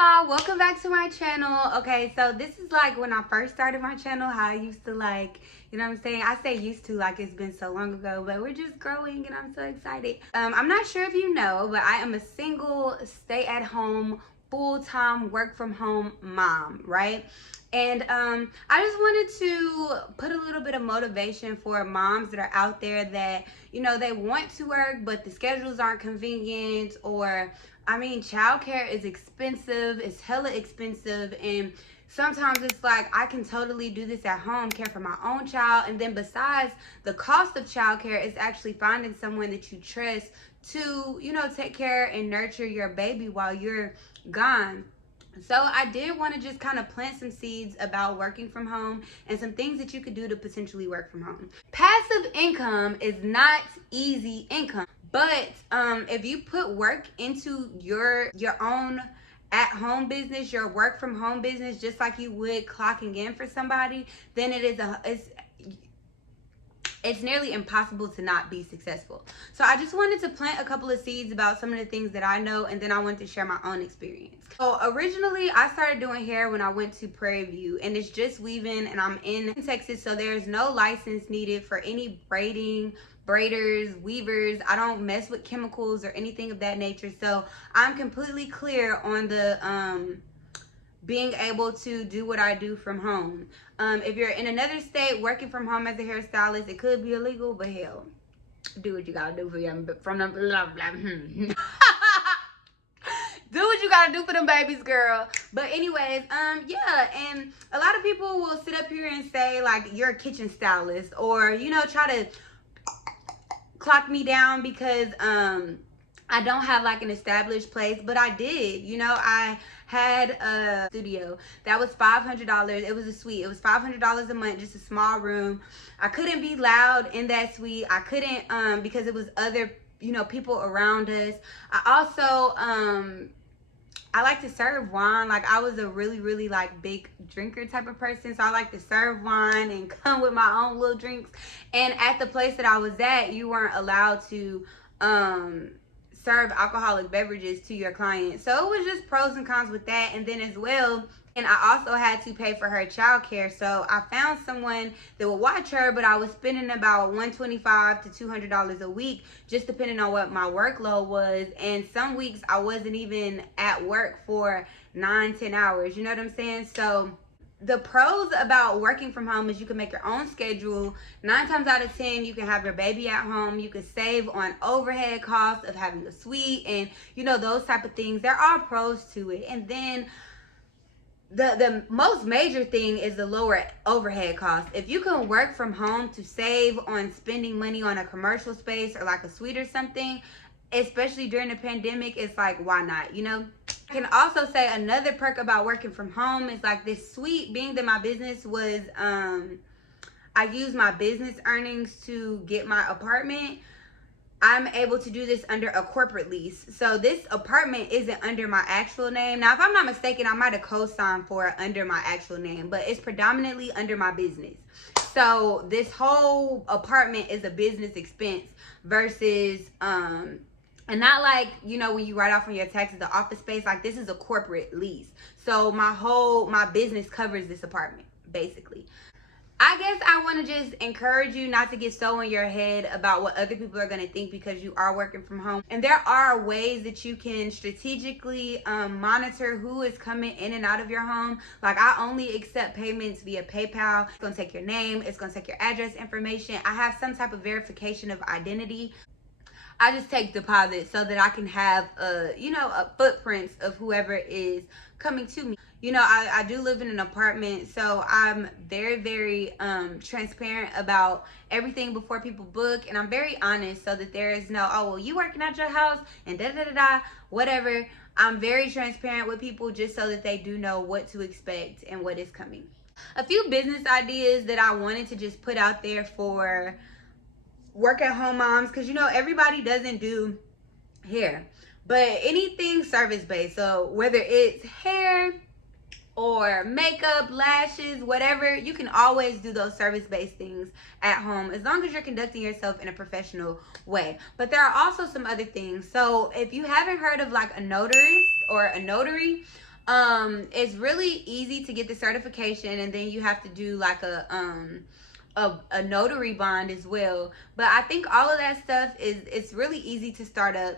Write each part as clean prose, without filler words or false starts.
y'all, welcome back to my channel. Okay, so this is like when I first started my channel, how I used to like, you know what I'm saying? I say used to like it's been so long ago, but we're just growing and I'm so excited. I'm not sure if you know, but I am a single stay-at-home full-time work from home mom, right? And I just wanted to put a little bit of motivation for moms that are out there that, you know, they want to work, but the schedules aren't convenient, or I mean, childcare is expensive. It's hella expensive. And sometimes it's like, I can totally do this at home, care for my own child. And then besides the cost of childcare, is actually finding someone that you trust to, you know, take care and nurture your baby while you're gone. So I did want to just kind of plant some seeds about working from home and some things that you could do to potentially work from home. Passive income is not easy income, but if you put work into your own at-home business, your work from home business, just like you would clocking in for somebody, then it's nearly impossible to not be successful. So I just wanted to plant a couple of seeds about some of the things that I know, and then I wanted to share my own experience. So originally I started doing hair when I went to Prairie View, and it's just weaving, and I'm in Texas, so there's no license needed for any braiding, braiders, weavers. I don't mess with chemicals or anything of that nature, so I'm completely clear on the being able to do what I do from home. If you're in another state working from home as a hairstylist, it could be illegal, but hell, do what you gotta do for them, from them, blah, blah, do what you gotta do for them babies, girl. But anyways, yeah, and a lot of people will sit up here and say like, you're a kitchen stylist, or, you know, try to clock me down because I don't have like an established place, but I did. You know, I had a studio that was $500. It was a suite. It was $500 a month, just a small room. I couldn't be loud in that suite. I couldn't because it was other, you know, people around us. I also I like to serve wine. Like, I was a really like big drinker type of person, so I like to serve wine and come with my own little drinks. And at the place that I was at, you weren't allowed to serve alcoholic beverages to your clients. So it was just pros and cons with that. And then as well, and I also had to pay for her childcare. So I found someone that would watch her, but I was spending about $125 to $200 a week, just depending on what my workload was. And some weeks I wasn't even at work for 9-10 hours. You know what I'm saying? So the pros about working from home is you can make your own schedule. 9 times out of 10, you can have your baby at home. You can save on overhead costs of having a suite and, you know, those type of things. There are pros to it. And then the most major thing is the lower overhead cost. If you can work from home to save on spending money on a commercial space or like a suite or something, especially during the pandemic, it's like, why not, you know? I can also say another perk about working from home is like this suite, being that my business was, I use my business earnings to get my apartment. I'm able to do this under a corporate lease. So this apartment isn't under my actual name. Now, if I'm not mistaken, I might have co-signed for it under my actual name, but it's predominantly under my business. So this whole apartment is a business expense versus, and not like, you know, when you write off on your taxes, the office space, like this is a corporate lease. So my business covers this apartment, basically. I guess I want to just encourage you not to get so in your head about what other people are going to think because you are working from home. And there are ways that you can strategically monitor who is coming in and out of your home. Like, I only accept payments via PayPal. It's going to take your name. It's going to take your address information. I have some type of verification of identity. I just take deposits so that I can have footprints of whoever is coming to me. You know, I do live in an apartment, so I'm very transparent about everything before people book, and I'm very honest so that there is no, oh, well, you working at your house and whatever. I'm very transparent with people just so that they do know what to expect and what is coming. A few business ideas that I wanted to just put out there for work at home moms, because, you know, everybody doesn't do hair, but anything service based. So whether it's hair or makeup, lashes, whatever, you can always do those service-based things at home as long as you're conducting yourself in a professional way. But there are also some other things. So if you haven't heard of like a notarist or a notary, It's really easy to get the certification, and then you have to do like a notary bond as well. But I think all of that stuff it's really easy to start up.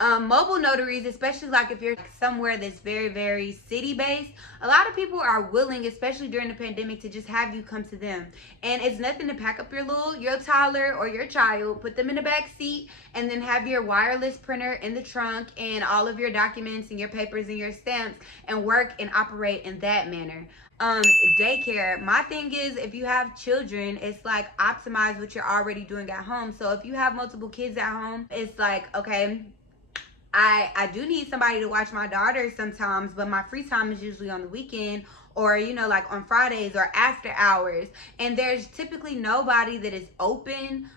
Mobile notaries, especially like if you're somewhere that's very, very city based, a lot of people are willing, especially during the pandemic, to just have you come to them. And it's nothing to pack up your toddler or your child, put them in the back seat, and then have your wireless printer in the trunk and all of your documents and your papers and your stamps, and work and operate in that manner. Daycare, my thing is, if you have children, it's like optimize what you're already doing at home. So if you have multiple kids at home, it's like, okay, I do need somebody to watch my daughter sometimes, but my free time is usually on the weekend, or like on Fridays or after hours. And there's typically nobody that is open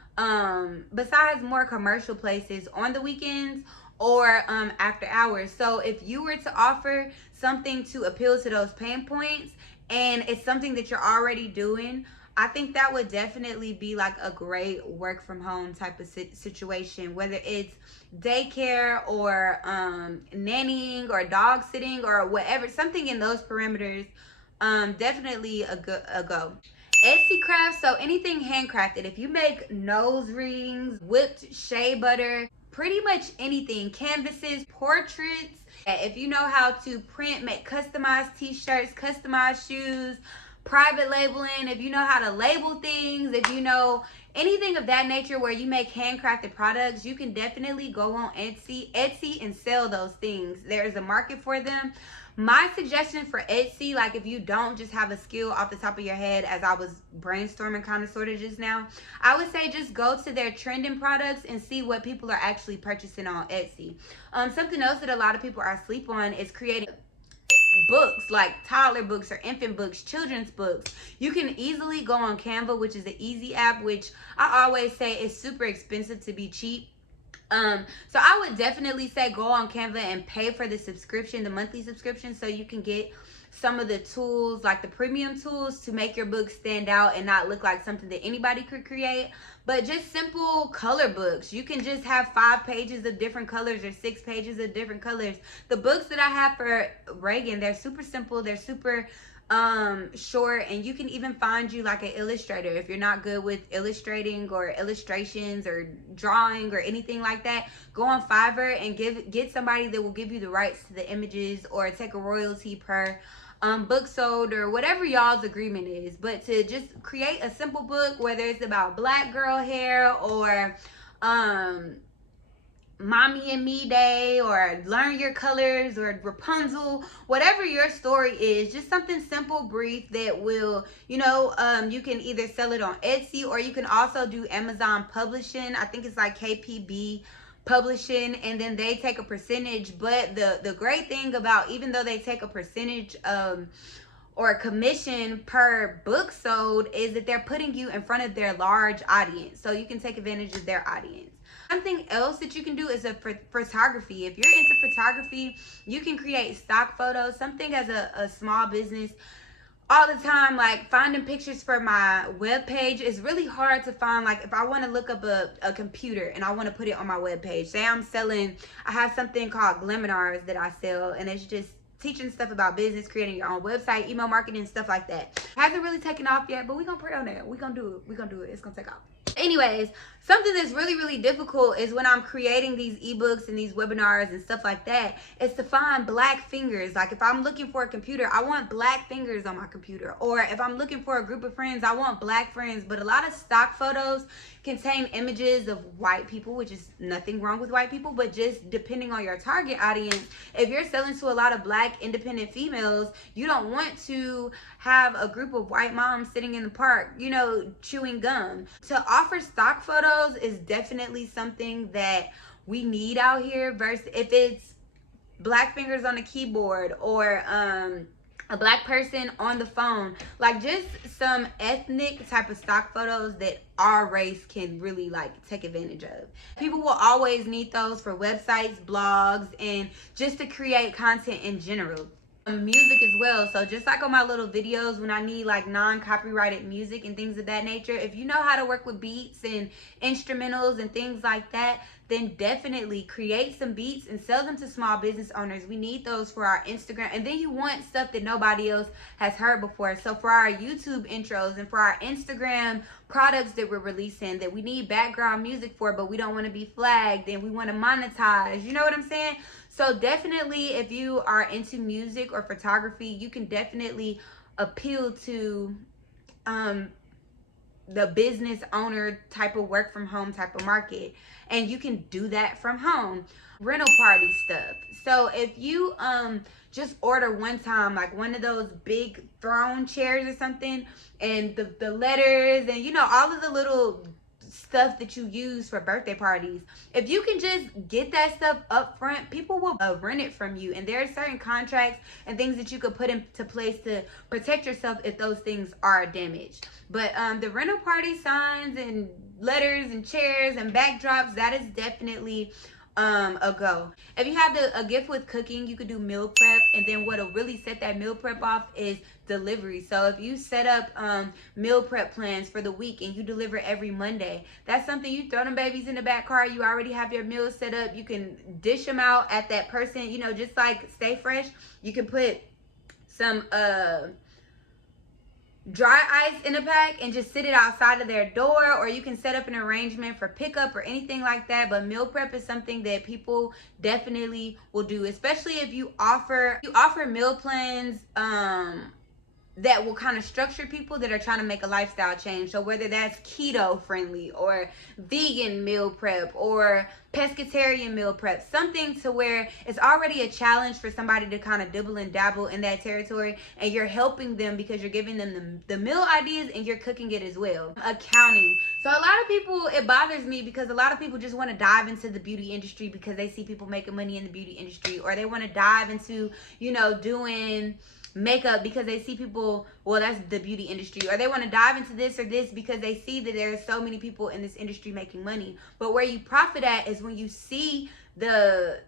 besides more commercial places on the weekends or after hours. So if you were to offer something to appeal to those pain points, and it's something that you're already doing, I think that would definitely be like a great work from home type of situation, whether it's daycare or nannying or dog sitting or whatever, something in those parameters. Definitely a go. Etsy crafts, so anything handcrafted. If you make nose rings, whipped shea butter, pretty much anything, canvases, portraits. If you know how to print, make customized t-shirts, customized shoes, private labeling, if you know how to label things, if you know anything of that nature where you make handcrafted products, you can definitely go on Etsy and sell those things. There's a market for them. My suggestion for Etsy, like if you don't just have a skill off the top of your head, as I was brainstorming kind of sort of just now, I would say just go to their trending products and see what people are actually purchasing on Etsy. Something else that a lot of people are asleep on is creating books, like toddler books or infant books, children's books. You can easily go on Canva, which is the easy app, which I always say is super expensive to be cheap. So I would definitely say go on Canva and pay for the subscription, the monthly subscription, so you can get some of the tools, like the premium tools, to make your book stand out and not look like something that anybody could create. But just simple color books. You can just have 5 pages of different colors or 6 pages of different colors. The books that I have for Reigan, they're super simple. They're super short, and you can even find you like an illustrator if you're not good with illustrating or illustrations or drawing or anything like that. Go on Fiverr and get somebody that will give you the rights to the images, or take a royalty per book sold, or whatever y'all's agreement is. But to just create a simple book, whether it's about black girl hair or Mommy and Me Day or Learn Your Colors or Rapunzel, whatever your story is, just something simple, brief, that will, you can either sell it on Etsy, or you can also do Amazon publishing. I think it's like KPB publishing, and then they take a percentage. But the great thing about, even though they take a percentage or a commission per book sold, is that they're putting you in front of their large audience, so you can take advantage of their audience. Something else that you can do is photography. If you're into photography, you can create stock photos. Something as a small business, all the time, like finding pictures for my webpage is really hard to find. Like if I want to look up a computer and I want to put it on my webpage, say I have something called Glaminars that I sell, and it's just teaching stuff about business, creating your own website, email marketing, stuff like that. Hasn't really taken off yet, but we're gonna pray on that. We're gonna do it. It's gonna take off. Anyways, something that's really, really difficult is when I'm creating these ebooks and these webinars and stuff like that, is to find black fingers. Like if I'm looking for a computer, I want black fingers on my computer. Or if I'm looking for a group of friends, I want black friends. But a lot of stock photos contain images of white people, which is nothing wrong with white people, but just depending on your target audience, if you're selling to a lot of black independent females, you don't want to have a group of white moms sitting in the park, chewing gum. To offer stock photos is definitely something that we need out here, versus if it's black fingers on the keyboard or a black person on the phone. Like just some ethnic type of stock photos that our race can really take advantage of. People will always need those for websites, blogs, and just to create content in general. music as well. So just like on my little videos when I need like non-copyrighted music and things of that nature, if you know how to work with beats and instrumentals and things like that, then definitely create some beats and sell them to small business owners. We need those for our Instagram. And then you want stuff that nobody else has heard before. So for our YouTube intros and for our Instagram products that we're releasing that we need background music for, but we don't want to be flagged and we want to monetize, you know what I'm saying? So definitely, if you are into music or photography, you can definitely appeal to the business owner type of work from home type of market, and you can do that from home. Rental party stuff. So if you just order one time like one of those big throne chairs or something, and the letters and all of the little stuff that you use for birthday parties, if you can just get that stuff up front, people will rent it from you. And there are certain contracts and things that you could put into place to protect yourself if those things are damaged. But the rental party signs and letters and chairs and backdrops, that is definitely a go. If you have a gift with cooking, you could do meal prep, and then what'll really set that meal prep off is delivery. So if you set up meal prep plans for the week and you deliver every Monday, that's something. You throw them babies in the back car, you already have your meals set up, you can dish them out at that person, just like Stay Fresh. You can put some dry ice in a pack and just sit it outside of their door, or you can set up an arrangement for pickup or anything like that. But meal prep is something that people definitely will do, especially if you offer meal plans that will kind of structure people that are trying to make a lifestyle change. So whether that's keto friendly or vegan meal prep or pescatarian meal prep, something to where it's already a challenge for somebody to kind of dibble and dabble in that territory, and you're helping them because you're giving them the meal ideas and you're cooking it as well. Accounting. So a lot of people, it bothers me because a lot of people just want to dive into the beauty industry because they see people making money in the beauty industry, or they want to dive into doing makeup because they see people, well, that's the beauty industry, or they want to dive into this or this because they see that there are so many people in this industry making money. But where you profit at is when you see the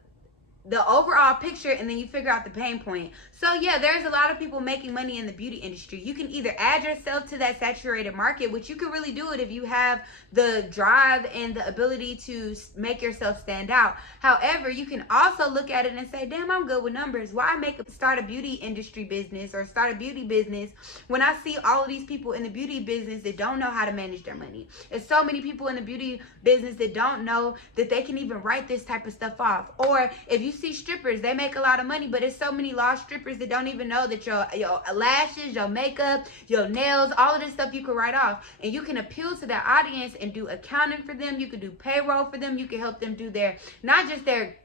overall picture and then you figure out the pain point. So yeah, there's a lot of people making money in the beauty industry. You can either add yourself to that saturated market, which you can really do it if you have the drive and the ability to make yourself stand out. However, you can also look at it and say, damn, I'm good with numbers. Why start a beauty industry business or start a beauty business when I see all of these people in the beauty business that don't know how to manage their money? There's so many people in the beauty business that don't know that they can even write this type of stuff off. Or if you see strippers, they make a lot of money, but there's so many lost strippers that don't even know that your lashes, your makeup, your nails, all of this stuff you can write off. And you can appeal to that audience and do accounting for them. You can do payroll for them. You can help them do their, not just their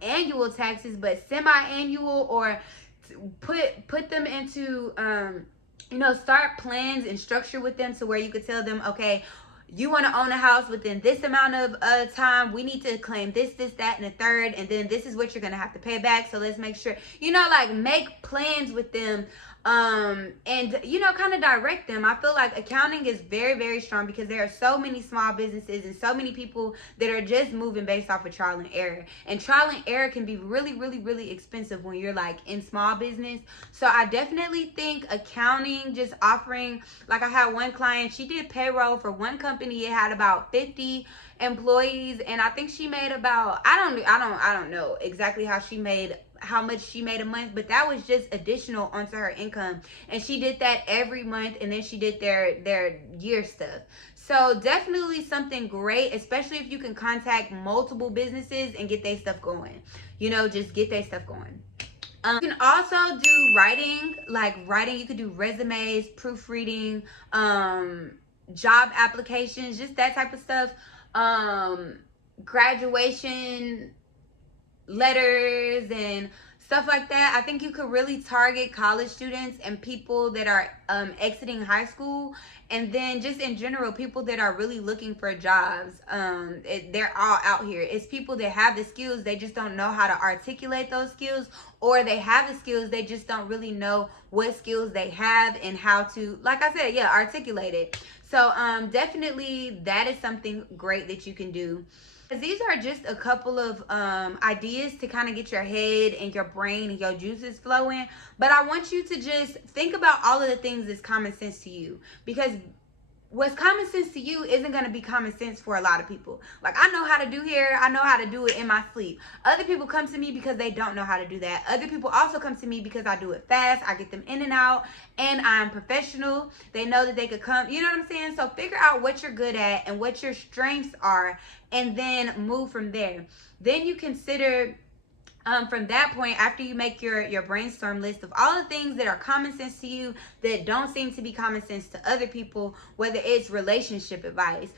annual taxes, but semi-annual, or put them into start plans and structure with them to where you could tell them, okay, you want to own a house within this amount of time. We need to claim this, that, and the third. And then this is what you're going to have to pay back. So let's make sure, make plans with them. And kind of direct them. I feel like accounting is very, very strong because there are so many small businesses and so many people that are just moving based off of trial and error. And trial and error can be really, really, really expensive when you're like in small business. So I definitely think accounting, just offering, like I had one client, she did payroll for one company. It had about 50 employees, and I think she made about, I don't know exactly how much she made a month, but that was just additional onto her income. And she did that every month, and then she did their year stuff. So definitely something great, especially if you can contact multiple businesses and get their stuff going. Just get their stuff going. You can also do writing, you could do resumes, proofreading, job applications, just that type of stuff. Graduation letters and stuff like that. I think you could really target college students and people that are exiting high school, and then just in general people that are really looking for jobs. They're all out here. It's people that have the skills, they just don't know how to articulate those skills, or they have the skills, they just don't really know what skills they have and how to, like I said, articulate it. So definitely that is something great that you can do. These are just a couple of ideas to kind of get your head and your brain and your juices flowing. But I want you to just think about all of the things that's common sense to you, because what's common sense to you isn't going to be common sense for a lot of people. Like, I know how to do hair. I know how to do it in my sleep. Other people come to me because they don't know how to do that. Other people also come to me because I do it fast. I get them in and out, and I'm professional. They know that they could come. You know what I'm saying? So figure out what you're good at and what your strengths are, and then move from there. Then you consider, from that point, after you make your brainstorm list of all the things that are common sense to you that don't seem to be common sense to other people, whether it's relationship advice,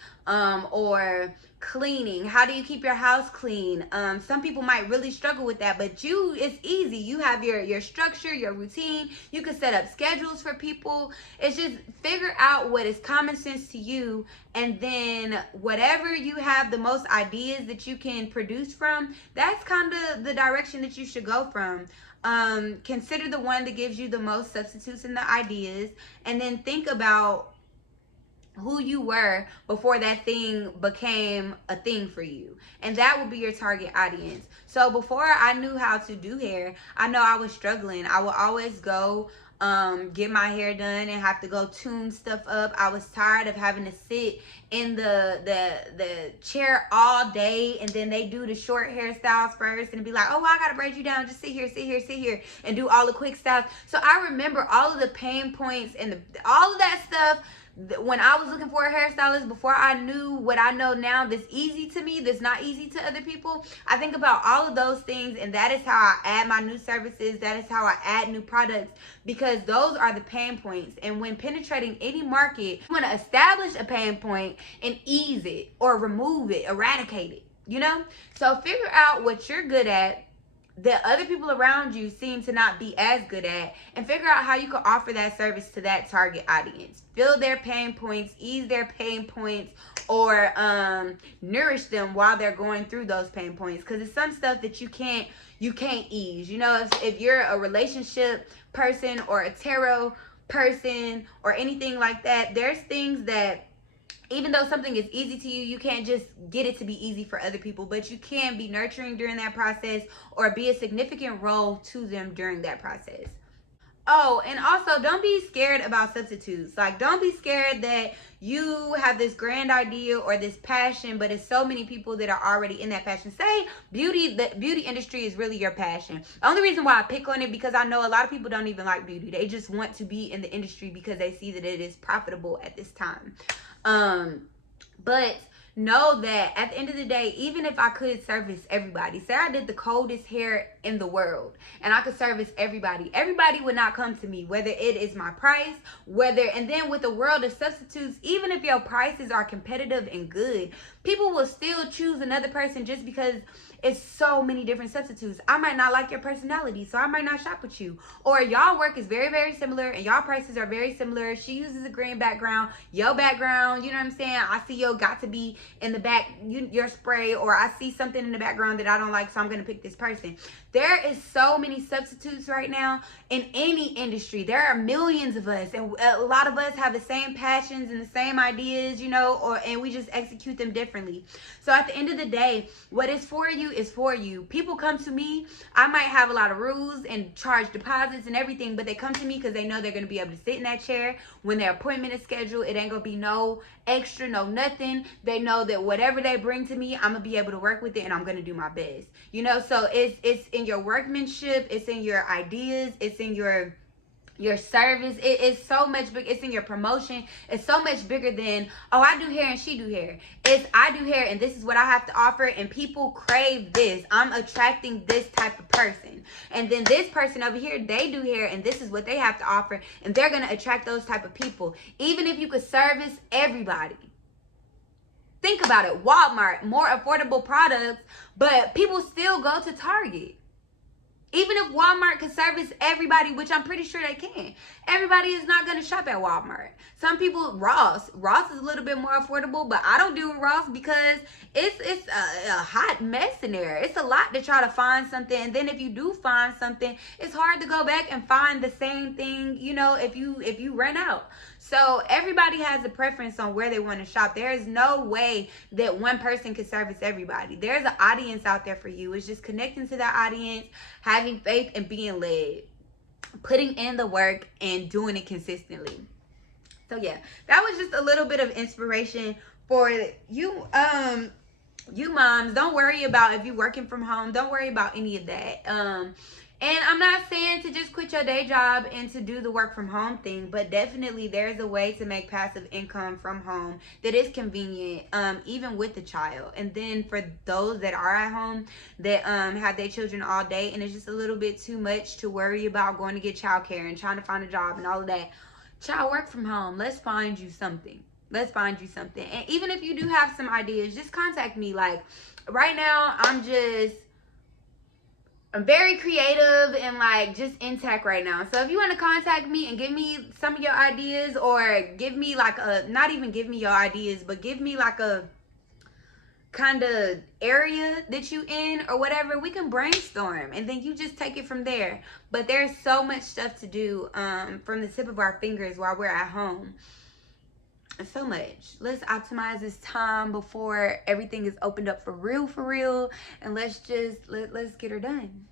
or cleaning. How do you keep your house clean? Some people might really struggle with that, but it's easy. You have your structure, your routine. You can set up schedules for people. It's just figure out what is common sense to you, and then whatever you have the most ideas that you can produce from, that's kind of the direction that you should go from. Consider the one that gives you the most substitutes in the ideas, and then think about who you were before that thing became a thing for you, and that will be your target audience. So before I knew how to do hair, I know I was struggling. I would always go get my hair done and have to go tune stuff up. I was tired of having to sit in the chair all day, and then they do the short hairstyles first and be like, oh, I gotta braid you down, just sit here and do all the quick styles. So I remember all of the pain points and all of that stuff when I was looking for a hairstylist, before I knew what I know now that's easy to me, that's not easy to other people. I think about all of those things, and that is how I add my new services. That is how I add new products, because those are the pain points. And when penetrating any market, you want to establish a pain point and ease it or remove it, eradicate it, you know? So figure out what you're good at that other people around you seem to not be as good at, and figure out how you can offer that service to that target audience. Fill their pain points, ease their pain points, or nourish them while they're going through those pain points, because it's some stuff that you can't ease. You know, if you're a relationship person or a tarot person or anything like that, there's things that, even though something is easy to you, you can't just get it to be easy for other people, but you can be nurturing during that process or be a significant role to them during that process. Oh, and also, don't be scared about substitutes. Like, don't be scared that you have this grand idea or this passion, but it's so many people that are already in that passion. Say the beauty industry is really your passion. The only reason why I pick on it, because I know a lot of people don't even like beauty. They just want to be in the industry because they see that it is profitable at this time. But know that at the end of the day, even if I could service everybody, say I did the coldest hair in the world and I could service everybody would not come to me, whether it is my price, and then with the world of substitutes, even if your prices are competitive and good, people will still choose another person just because it's so many different substitutes. I might not like your personality, so I might not shop with you. Or y'all work is very, very similar and y'all prices are very similar. She uses a green background, your background, you know what I'm saying? I see your got to be in the back, your spray, or I see something in the background that I don't like, so I'm going to pick this person. There is so many substitutes right now in any industry. There are millions of us, and a lot of us have the same passions and the same ideas, you know, and we just execute them differently. So at the end of the day, what is for you is for you. People come to me, I might have a lot of rules and charge deposits and everything, but they come to me because they know they're going to be able to sit in that chair when their appointment is scheduled. It ain't going to be no extra, no nothing. They know that whatever they bring to me, I'm going to be able to work with it, and I'm going to do my best. You know, so it's in your workmanship, it's in your ideas, it's in your service. It's so much big. It's in your promotion. It's so much bigger than, oh, I do hair and she do hair. It's I do hair and this is what I have to offer, and people crave this. I'm attracting this type of person. And then this person over here, they do hair and this is what they have to offer, and they're going to attract those type of people. Even if you could service everybody. Think about it. Walmart, more affordable products, but people still go to Target. Even if Walmart can service everybody, which I'm pretty sure they can, everybody is not going to shop at Walmart. Some people, Ross is a little bit more affordable, but I don't do Ross because it's a hot mess in there. It's a lot to try to find something, and then if you do find something, it's hard to go back and find the same thing, you know, if you run out. So everybody has a preference on where they want to shop. There is no way that one person can service everybody. There's an audience out there for you. It's just connecting to that audience, having faith, and being led, putting in the work and doing it consistently. So yeah, that was just a little bit of inspiration for you you moms. Don't worry about if you're working from home. Don't worry about any of that. And I'm not saying to just quit your day job and to do the work from home thing, but definitely there's a way to make passive income from home that is convenient, even with the child. And then for those that are at home that have their children all day and it's just a little bit too much to worry about going to get childcare and trying to find a job and all of that, child, work from home. Let's find you something. Let's find you something. And even if you do have some ideas, just contact me. Like right now, I'm very creative and like just in tech right now. So if you want to contact me and give me some of your ideas, or give me like not even give me your ideas, but give me like a kind of area that you in or whatever, we can brainstorm and then you just take it from there. But there's so much stuff to do from the tip of our fingers while we're at home. So much. Let's optimize this time before everything is opened up for real, and let's get her done.